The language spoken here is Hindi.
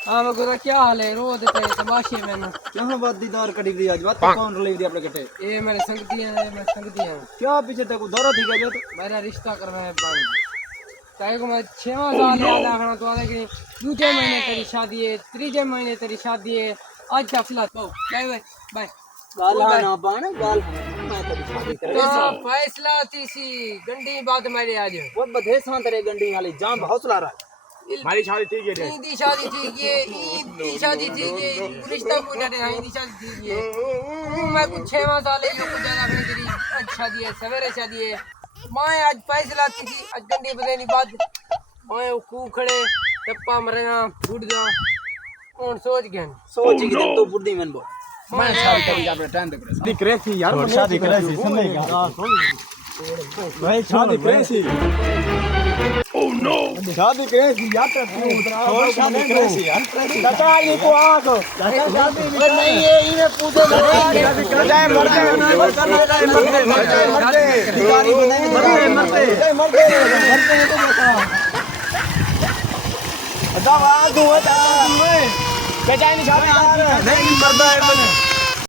हाँ मैं गुरा क्या हाल है रो देते तमाशे में ना यहाँ बात दीदार करी दी आज बात कौन रली दी अपने कटे ये मेरे संगती हैं मैं संगती हैं क्या पीछे तक दौरा थी गया तो मेरा रिश्ता करना है बंद ताए को मैं 6 साल याद रखना तो आने के दूसरे महीने तेरी शादी है तीसरे महीने तेरी शादी है आज फैसला तो बाय बाय बाय गाल ना पाना गाल मैं तेरी शादी करे फैसला थी सी गंडी बात मेरे आज वो बधे सा तेरे गंडी वाली जान हौसला रहा हमारी शादी ठीक है ईद की शादी ठीक है ईद की शादी ठीक है रिश्ता पूछा दे ईद की शादी ठीक है मैं कुछ 6 साल है कुछ ज्यादा नहीं तेरी आज शादी है सवेरे शादी है मैं आज फैसला थी आज गंडी बदेनी बात मैं कू खड़े टप्पा मरेगा बुढ़ जा कौन सोच गया सोच कि तू बुद्धि मन बोल मैं शादी करी अपने टाइम तक शादी करे थी यार शादी करे सी सुनेगा भाई शादी करे सी ओह नो शादी करे सी यार तो शादी करे सी यार चाचा ये को आंख चाचा शादी नहीं है इने पूछे चाचा मरते भिखारी बनाए मरते तो देखा दवा दूं चाचा नहीं शादी नहीं मरदा है